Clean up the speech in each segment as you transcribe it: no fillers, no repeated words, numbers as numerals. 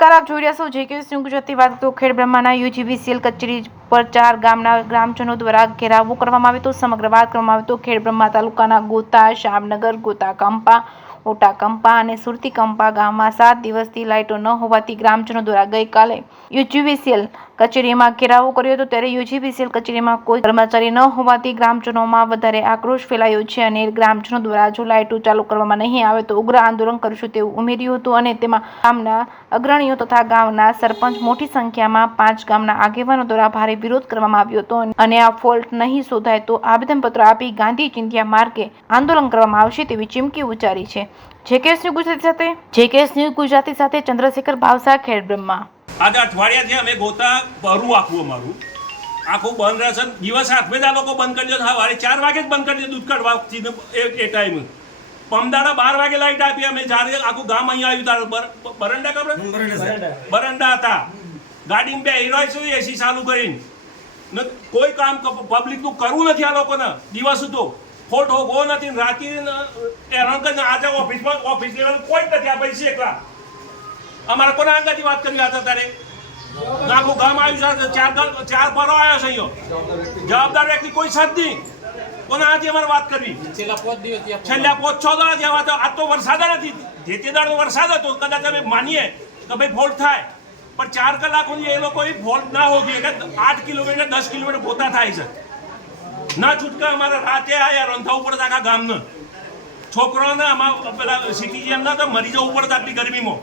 નમસ્કાર, આપ જોઈ રહ્યા છો જે કે ગુજરાતી વાત. તો ખેડબ્રહ્માના યુજીવીસીએલ કચેરી પર 4 ગામના ગ્રામજનો દ્વારા ઘેરાવો કરવામાં આવ્યો. તો સમગ્ર વાત કરવામાં આવે તો ખેડબ્રહ્મા તાલુકાના ગોતા, શામનગર, ગોતા કંપા, ઓટા કંપા અને સુરતી કંપા ગામમાં 7 દિવસથી લાઇટો ન હોવાથી ગ્રામજનો દ્વારા ગઈકાલે યુજીવીસીએલ કચેરીમાં ઘેરાવો કર્યો હતો. ત્યારે યુજીવીસીએલ કચેરીમાં કોઈ કર્મચારી ન હોવાથી ગ્રામજનોમાં વધારે આક્રોશ ફેલાયો છે અને ગ્રામજનો દ્વારા જો લાઇટો ચાલુ કરવામાં નહીં આવે તો ઉગ્ર આંદોલન કરીશું તેવું ઉમેર્યું હતું. અને તેમાં ગામના અગ્રણીઓ તથા ગામના સરપંચ મોટી સંખ્યામાં 5 ગામના આગેવાનો દ્વારા ભારે વિરોધ કરવામાં આવ્યો હતો અને આ ફોલ્ટ નહીં શોધાય તો આવેદનપત્ર આપી ગાંધી ચિંધ્યા માર્ગે આંદોલન કરવામાં આવશે તેવી ચીમકી ઉચ્ચારી છે. જેકેએસ ન્યૂઝ ગુજરાતી સાથે ચંદ્રશેખર ભાવસા, ખેડબ્રહ્મા. આજે અઠવાડિયાથી અમે ગોતા ભરું આખું અમારું આખું બંધ રહેશે. દિવસ હાથમે જ આ લોકો બંધ કરી દો. સવારે 4 વાગે જ બંધ કરી દો દૂધ કાઢવાથી એ ટાઈમ. પમદાડા 12 વાગે લાઈટ આપી. અમે જ્યારે આખું ગામ અહીંયા આવ્યું ત્યારે બરંડા ખબર બરંડા હતા. ગાડીમાં બે હીરો છે એસી ચાલુ કરીને કોઈ કામ પબ્લિકનું કરવું નથી આ લોકોને. દિવસ તો ફોટ હોગો નથી. રાતે હેરાન કરીને આજે ઓફિસ લેવલ કોઈ જ નથી. આ પૈસે એકલા અમારે કોના આગળથી વાત કરવી હતા ત્યારે આખું ગામ આવ્યું છે. ચાર પરો આવ્યો છે અહીંયા. જવાબદાર વ્યક્તિ કોઈ સાથ નહીં. કોના હાથે અમારે વાત કરવી? છેલ્લા 5-6 દાડા જેવા તો. આજ તો વરસાદ નથી. જે તે દાડો વરસાદ હતો કદાચ અમે માનીએ કે ભાઈ ફોલ્ટ થાય, પણ 4 કલાકોની એ લોકો ફોલ્ટ ના હોગી એટલે 8 કિલોમીટર 10 કિલોમીટર પોતા થાય છે. ના છૂટકા અમારે રાતે આયા રંધાવું પડે આખા ગામને. છોકરાઓને આમાં પેલા સિટીઝન ના તો મરી જવું પડે આટલી ગરમીમાં.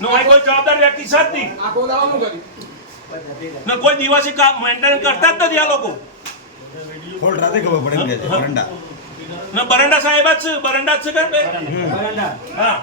કોઈ જવાબદાર વ્યક્તિ સાથ નહીં. કોઈ દિવસે મેન્ટેનન્સ કરતા જ નથી આ લોકો. બરંડા સાહેબ જ છે. બરંડા જ છે. હા.